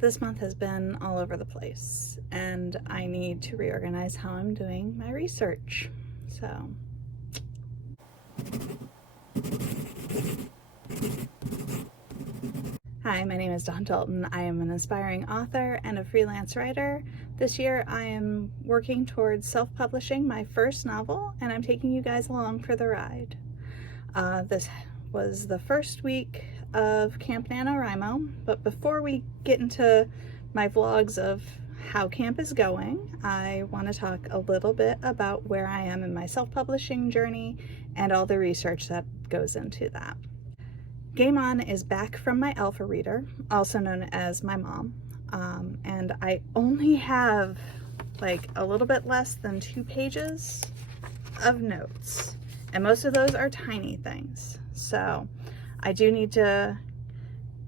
This month has been all over the place, and I need to reorganize how I'm doing my research. So, hi, my name is Dawn Dalton. I am an aspiring author and a freelance writer. This year I am working towards self-publishing my first novel, and I'm taking you guys along for the ride. This was the first week of Camp NaNoWriMo, but before we get into my vlogs of how camp is going, I want to talk a little bit about where I am in my self-publishing journey and all the research that goes into that. Game On is back from my alpha reader, also known as my mom, and I only have like a little bit less than 2 pages of notes, and most of those are tiny things, so I do need to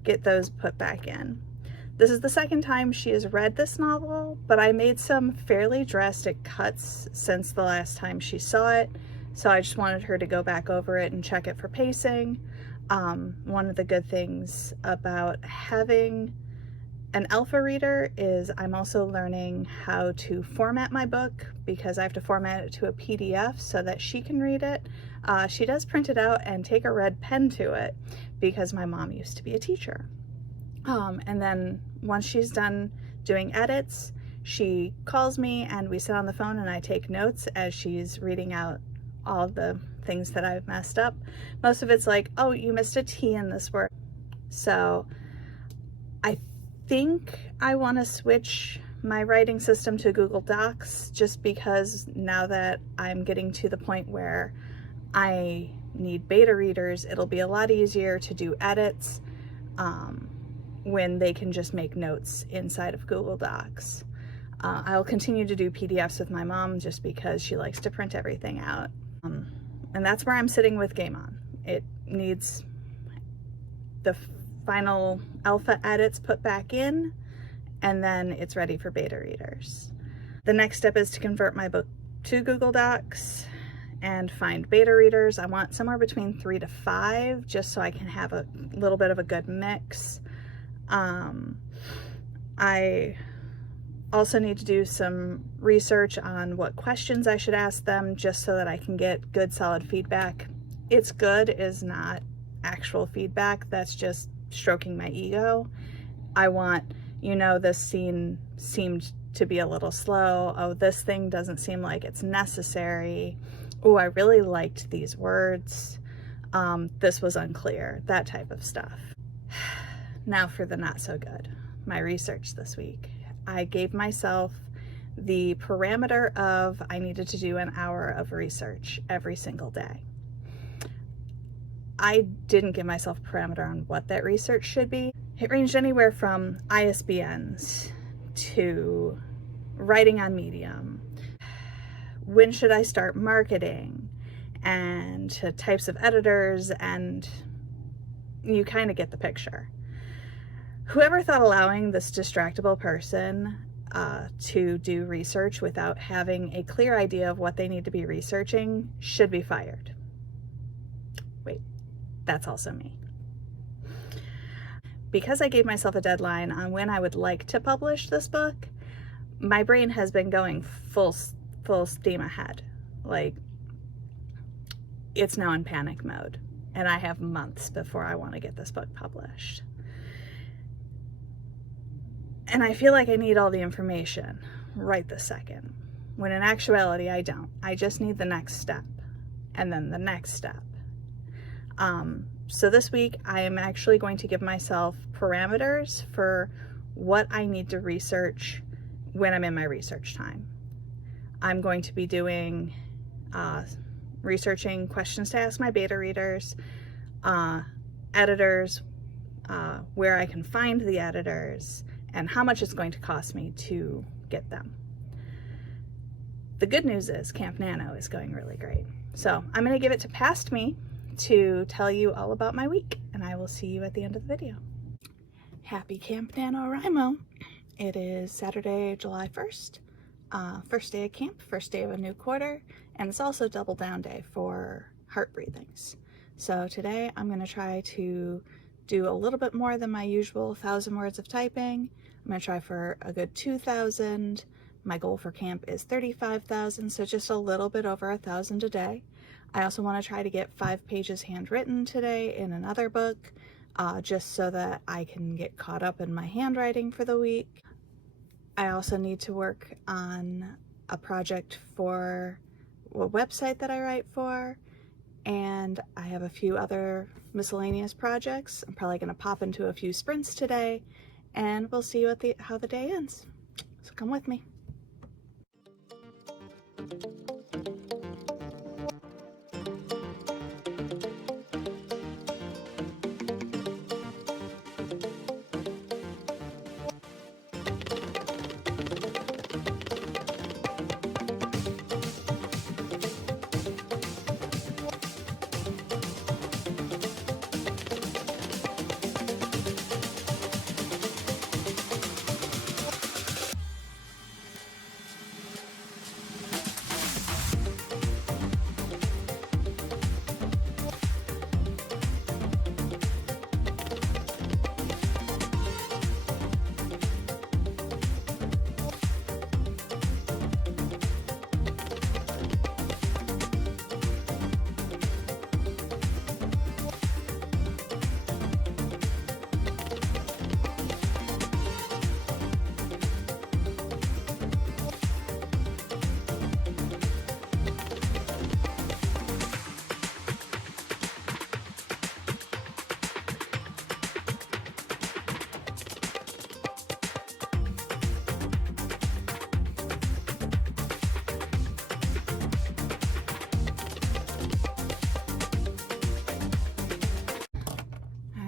get those put back in. This is the second time she has read this novel, but I made some fairly drastic cuts since the last time she saw it, so I just wanted her to go back over it and check it for pacing. One of the good things about having an alpha reader is I'm also learning how to format my book, because I have to format it to a PDF so that she can read it. She does print it out and take a red pen to it because my mom used to be a teacher. And then once she's done doing edits, she calls me and we sit on the phone and I take notes as she's reading out all the things that I've messed up. Most of it's like, oh, you missed a T in this word. So I think I want to switch my writing system to Google Docs, just because now that I'm getting to the point where I need beta readers, it'll be a lot easier to do edits when they can just make notes inside of Google Docs. I'll continue to do PDFs with my mom just because she likes to print everything out. And that's where I'm sitting with Game On. It needs the final alpha edits put back in, and then it's ready for beta readers. The next step is to convert my book to Google Docs and find beta readers. I want somewhere between 3 to 5, just so I can have a little bit of a good mix. I also need to do some research on what questions I should ask them, just so that I can get good, solid feedback. It's good is not actual feedback. That's just stroking my ego. I want, this scene seemed to be a little slow. Oh, this thing doesn't seem like it's necessary. Oh, I really liked these words. This was unclear, that type of stuff. Now for the not so good, my research this week. I gave myself the parameter of I needed to do an hour of research every single day. I didn't give myself a parameter on what that research should be. It ranged anywhere from ISBNs to writing on Medium, when should I start marketing, and to types of editors, and you kind of get the picture. Whoever thought allowing this distractible person to do research without having a clear idea of what they need to be researching should be fired. Wait, that's also me. Because I gave myself a deadline on when I would like to publish this book, my brain has been going full steam ahead. Like, it's now in panic mode, and I have months before I want to get this book published. And I feel like I need all the information right this second, when in actuality I don't. I just need the next step, and then the next step. So this week I am actually going to give myself parameters for what I need to research when I'm in my research time. I'm going to be doing researching questions to ask my beta readers, editors, where I can find the editors, and how much it's going to cost me to get them. The good news is Camp Nano is going really great. So I'm going to give it to past me to tell you all about my week, and I will see you at the end of the video. Happy Camp NaNoWriMo. It is Saturday, July 1st, first day of camp, first day of a new quarter, and it's also double down day for heart breathings. So today I'm going to try to do a little bit more than my usual 1,000 words of typing. I'm gonna try for a good 2,000. My goal for camp is 35,000, so just a little bit over 1,000 a day. I also want to try to get 5 pages handwritten today in another book, just so that I can get caught up in my handwriting for the week. I also need to work on a project for a website that I write for, and I have a few other miscellaneous projects. I'm probably going to pop into a few sprints today, and we'll see how the day ends. So come with me.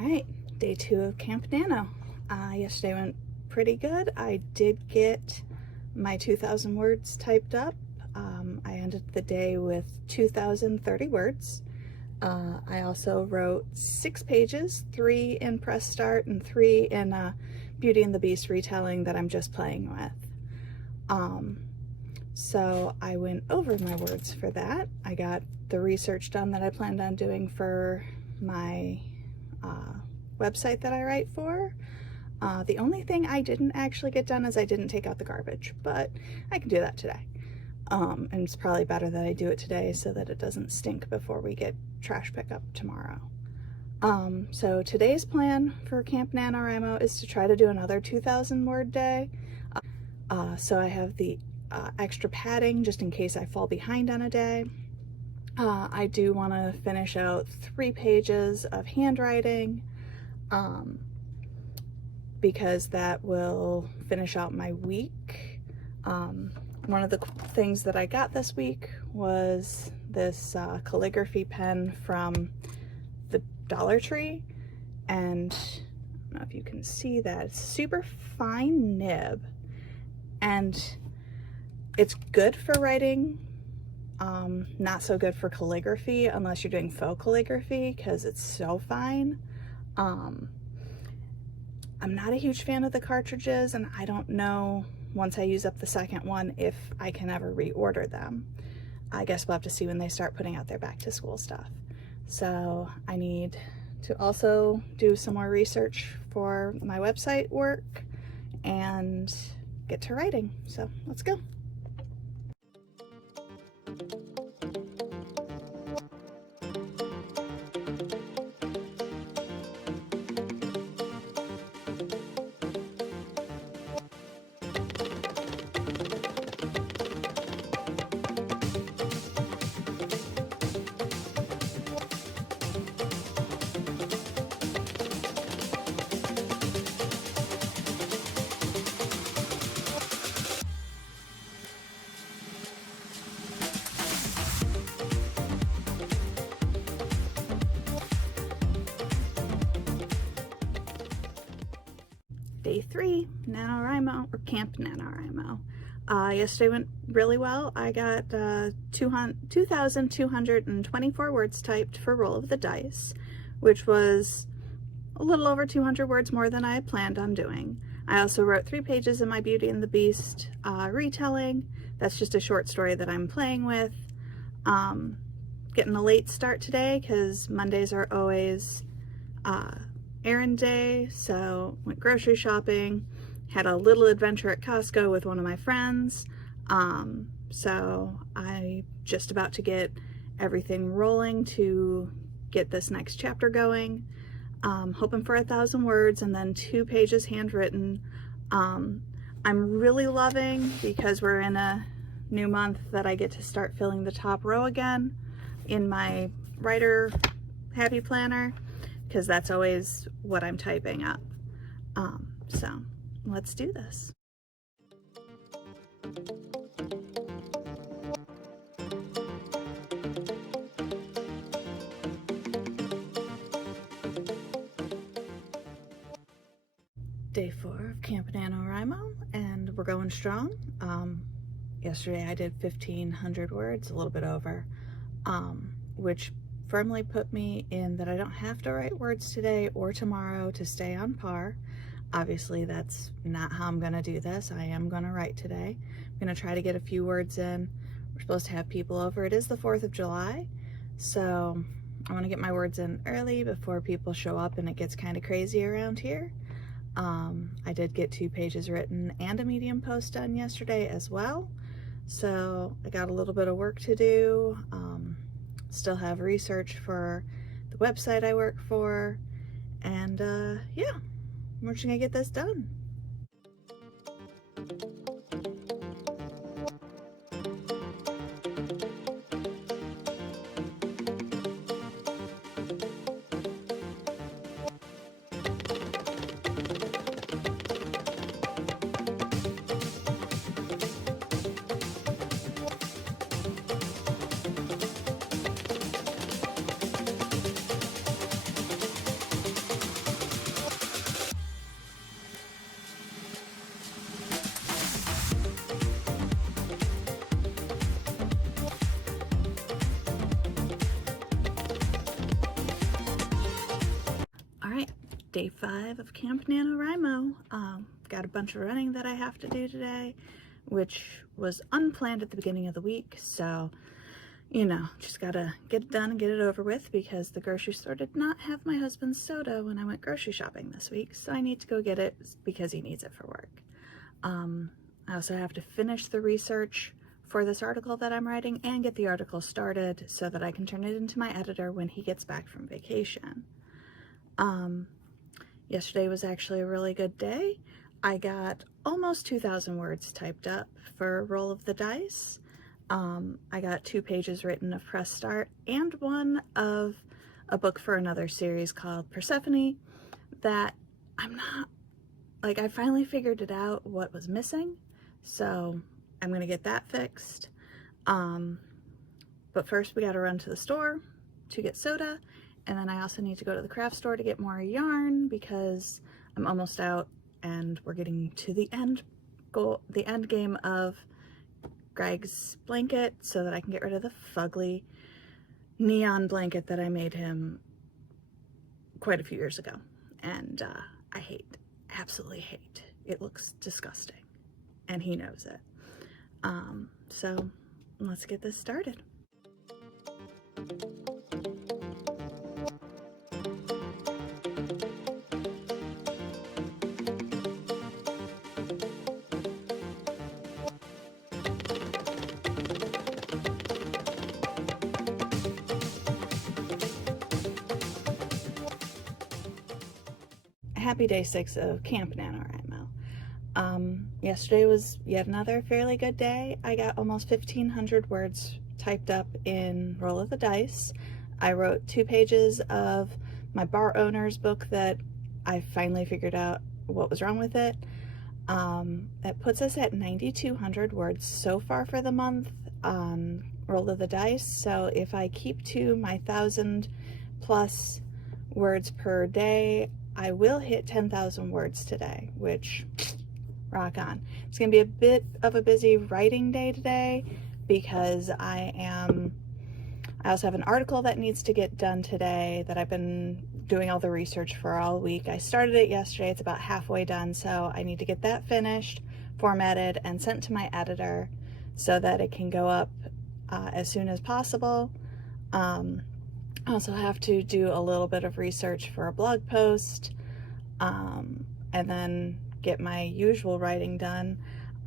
Alright, day 2 of Camp Nano. Yesterday went pretty good. I did get my 2,000 words typed up. I ended the day with 2,030 words. I also wrote 6 pages, 3 in Press Start and 3 in Beauty and the Beast retelling that I'm just playing with. So I went over my words for that. I got the research done that I planned on doing for my website that I write for. The only thing I didn't actually get done is I didn't take out the garbage, but I can do that today. And it's probably better that I do it today so that it doesn't stink before we get trash pickup tomorrow. So today's plan for Camp NaNoWriMo is to try to do another 2,000 word day. So I have the extra padding just in case I fall behind on a day. I do want to finish out 3 pages of handwriting, because that will finish out my week. One of the things that I got this week was this calligraphy pen from the Dollar Tree, and I don't know if you can see that. It's a super fine nib, and it's good for writing. Not so good for calligraphy unless you're doing faux calligraphy because it's so fine. I'm not a huge fan of the cartridges, and I don't know once I use up the second one if I can ever reorder them. I guess we'll have to see when they start putting out their back to school stuff. So I need to also do some more research for my website work and get to writing. So let's go. Day 3, NaNoWriMo, or Camp NaNoWriMo. Yesterday went really well. I got 2,224 words typed for Roll of the Dice, which was a little over 200 words more than I had planned on doing. I also wrote 3 pages in my Beauty and the Beast retelling. That's just a short story that I'm playing with. Getting a late start today because Mondays are always errand day, so went grocery shopping, had a little adventure at Costco with one of my friends. So I'm just about to get everything rolling to get this next chapter going. Hoping for 1,000 words and then 2 pages handwritten. I'm really loving, because we're in a new month, that I get to start filling the top row again in my writer happy planner, because that's always what I'm typing up. So let's do this. Day 4 of Camp NaNoWriMo, and we're going strong. Yesterday I did 1,500 words, a little bit over, which firmly put me in that I don't have to write words today or tomorrow to stay on par. Obviously that's not how I'm gonna do this. I am gonna write today. I'm gonna try to get a few words in. We're supposed to have people over. It is the 4th of July, so I want to get my words in early before people show up and it gets kind of crazy around here. I did get 2 pages written and a Medium post done yesterday as well, so I got a little bit of work to do. Still have research for the website I work for, and yeah, we're just gonna get this done. Alright, day 5 of Camp NaNoWriMo. Got a bunch of running that I have to do today, which was unplanned at the beginning of the week, so, you know, just gotta get it done and get it over with, because the grocery store did not have my husband's soda when I went grocery shopping this week, so I need to go get it because he needs it for work. I also have to finish the research for this article that I'm writing and get the article started so that I can turn it into my editor when he gets back from vacation. Yesterday was actually a really good day. I got almost 2,000 words typed up for Roll of the Dice. I got 2 pages written of Press Start and 1 of a book for another series called Persephone that I'm not, like, I finally figured it out what was missing, so I'm gonna get that fixed. But first we gotta run to the store to get soda, and then I also need to go to the craft store to get more yarn because I'm almost out and we're getting to the end game of Greg's blanket so that I can get rid of the fugly neon blanket that I made him quite a few years ago. And I hate, absolutely hate. It looks disgusting and he knows it. So let's get this started. Happy day 6 of Camp NaNoWriMo. Yesterday was yet another fairly good day. I got almost 1,500 words typed up in Roll of the Dice. I wrote 2 pages of my bar owner's book that I finally figured out what was wrong with it. It puts us at 9,200 words so far for the month on Roll of the Dice. So if I keep to my 1,000 plus words per day, I will hit 10,000 words today, which, rock on. It's gonna be a bit of a busy writing day today because I also have an article that needs to get done today that I've been doing all the research for all week. I started it yesterday, it's about halfway done, so I need to get that finished, formatted, and sent to my editor so that it can go up as soon as possible. I also have to do a little bit of research for a blog post, and then get my usual writing done.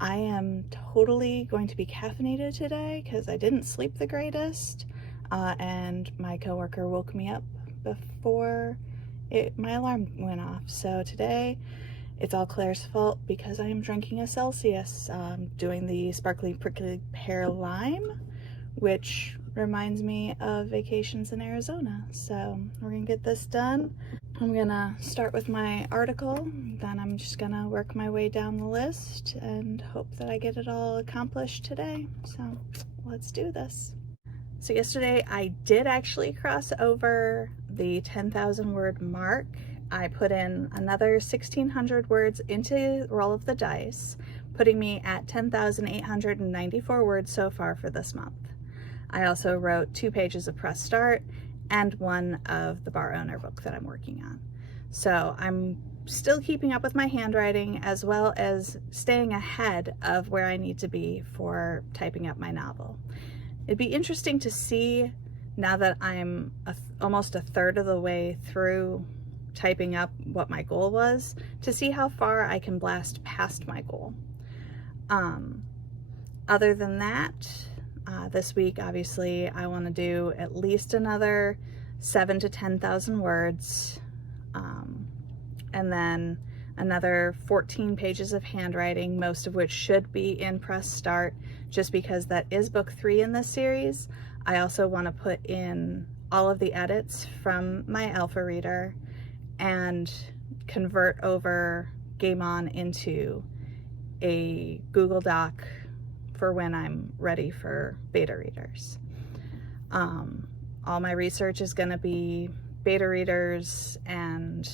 I am totally going to be caffeinated today because I didn't sleep the greatest, and my coworker woke me up before my alarm went off. So today it's all Claire's fault because I am drinking a Celsius, doing the sparkly prickly pear lime, which reminds me of vacations in Arizona. So we're gonna get this done. I'm gonna start with my article, then I'm just gonna work my way down the list and hope that I get it all accomplished today. So let's do this. So yesterday I did actually cross over the 10,000 word mark. I put in another 1,600 words into Roll of the Dice, putting me at 10,894 words so far for this month. I also wrote 2 pages of Press Start and 1 of the Bar Owner book that I'm working on. So I'm still keeping up with my handwriting as well as staying ahead of where I need to be for typing up my novel. It'd be interesting to see, now that I'm almost a third of the way through typing up what my goal was, to see how far I can blast past my goal. Other than that, this week, obviously, I want to do at least another 7,000 to 10,000 words, and then another 14 pages of handwriting, most of which should be in Press Start, just because that is book 3 in this series. I also want to put in all of the edits from my alpha reader and convert over Game On into a Google Doc for when I'm ready for beta readers. All my research is going to be beta readers and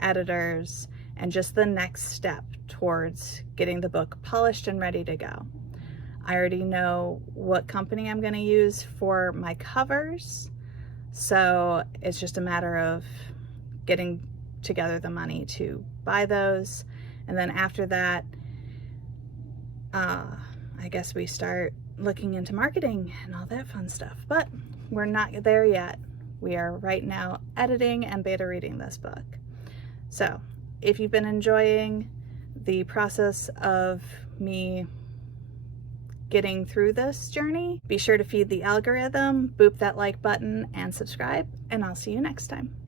editors and just the next step towards getting the book polished and ready to go. I already know what company I'm going to use for my covers, so it's just a matter of getting together the money to buy those, and then after that, I guess we start looking into marketing and all that fun stuff, but we're not there yet. We are right now editing and beta reading this book. So if you've been enjoying the process of me getting through this journey, be sure to feed the algorithm, boop that like button, and subscribe, and I'll see you next time.